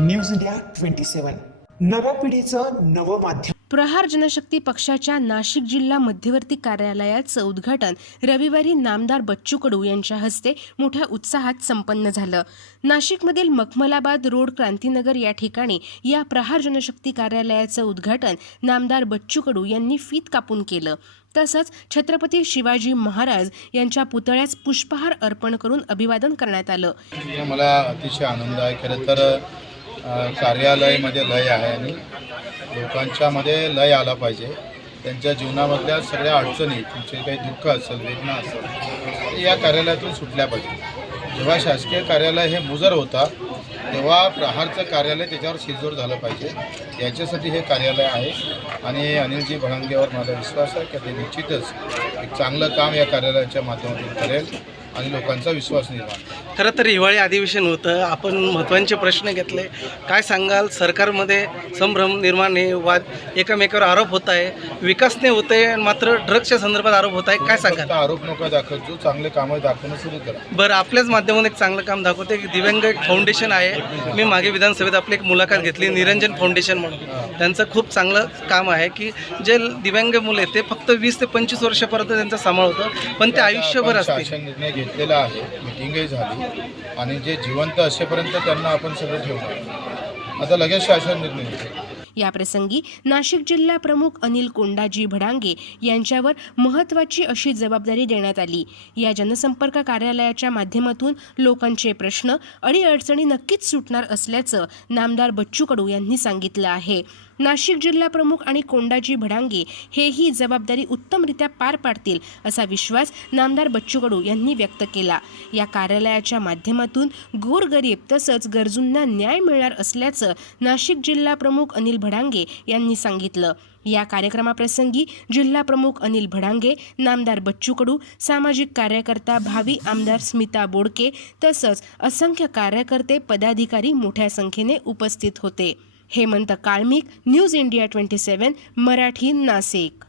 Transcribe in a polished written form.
News India 27 नव्या पिढीचं नवं माध्यम। प्रहार जनशक्ती पक्षाच्या नाशिक जिल्हा मध्यवर्ती कार्यालयाचं उद्घाटन रविवारी नामदार बच्चू कडू यांच्या हस्ते मोठ्या उत्साहात संपन्न झालं। नाशिकमधील मखमलाबाद रोड क्रांतीनगर या ठिकाणी या प्रहार जनशक्ती कार्यालयाचं उद्घाटन नामदार बच्चू कडू यांनी फीत कापून केलं। तसंच छत्रपती शिवाजी महाराज यांच्या पुतळ्यास पुष्पहार अर्पण करून अभिवादन करण्यात आलं। मला अतिशय आनंद आहे। खरं तर कार्यालयामध्ये लय आहे आणि लोकांच्यामध्ये लय आला पाहिजे। त्यांच्या जीवनामधल्या सगळ्या अडचणी, तुमचे काही दुःख असेल, वेदना असेल, या कार्यालयातून सुटल्या पाहिजे। जेव्हा शासकीय कार्यालय हे मुजर होता तेव्हा प्रहारचं कार्यालय त्याच्यावर शिरजोड झालं पाहिजे, याच्यासाठी हे कार्यालय आहे। आणि अनिलजी भडांगेवर माझा विश्वास आहे की ते निश्चितच एक चांगलं काम या कार्यालयाच्या माध्यमातून करेल आणि लोकांचा विश्वास निर्माण करेल। खरं तर हिवाळी अधिवेशन होतं, आपण महत्त्वाचे प्रश्न घेतले। काय सांगाल? सरकारमध्ये संभ्रम निर्माण आहे, वाद एकमेकावर आरोप होत आहे, विकास नाही होत आहे, मात्र ड्रग्सच्या संदर्भात आरोप होत आहे। काय सांगाल? आरोप नका दाखवत, जो चांगले कामं दाखवणं सुरू करा। बरं, आपल्याच माध्यमातून एक चांगलं काम दाखवते। दिव्यांग फाउंडेशन आहे, मी मागे विधानसभेत आपली एक मुलाखत घेतली, निरंजन फाउंडेशन म्हणून। त्यांचं खूप चांगलं काम आहे की जे दिव्यांग मुले ते फक्त 20 ते 25 वर्षापर्यंत त्यांचा सांभाळ होतं, पण ते आयुष्यभर असते। शासन निर्णय घेतलेला आहे, मीटिंगही झाली आणि जे जिवंत असेपर्यंत त्यांना आपण सगळं ठेवणार। आता लगेच शासन निर्णय घेतला। या प्रसंगी नाशिक जिल्हा प्रमुख अनिल कोंडाजी भडांगे यांच्यावर महत्त्वाची अशी जबाबदारी देण्यात आली। या जनसंपर्क कार्यालयाच्या माध्यमातून लोकांचे प्रश्न अडीअडचणी नक्कीच सुटणार असल्याचं नामदार बच्चू कडू यांनी सांगितलं आहे। नाशिक जिल्हा प्रमुख आणि कोंडाजी भडांगे हे ही जबाबदारी उत्तमरित्या पार पाडतील असा विश्वास नामदार बच्चू कडू यांनी व्यक्त केला। या कार्यालयाच्या माध्यमातून गोरगरीब तसंच गरजूंना न्याय मिळणार असल्याचं नाशिक जिल्हा प्रमुख अनिल भडांगे यांनी सांगितलं। या कार्यक्रमाप्रसंगी जिल्हा प्रमुख अनिल भडांगे, नामदार बच्चू कडू, सामाजिक कार्यकर्ता भावी आमदार स्मिता बोडके तसंच असंख्य कार्यकर्ते पदाधिकारी मोठ्या संख्येने उपस्थित होते। Hemant Kalmik, news India 27 Marathi, Nashik.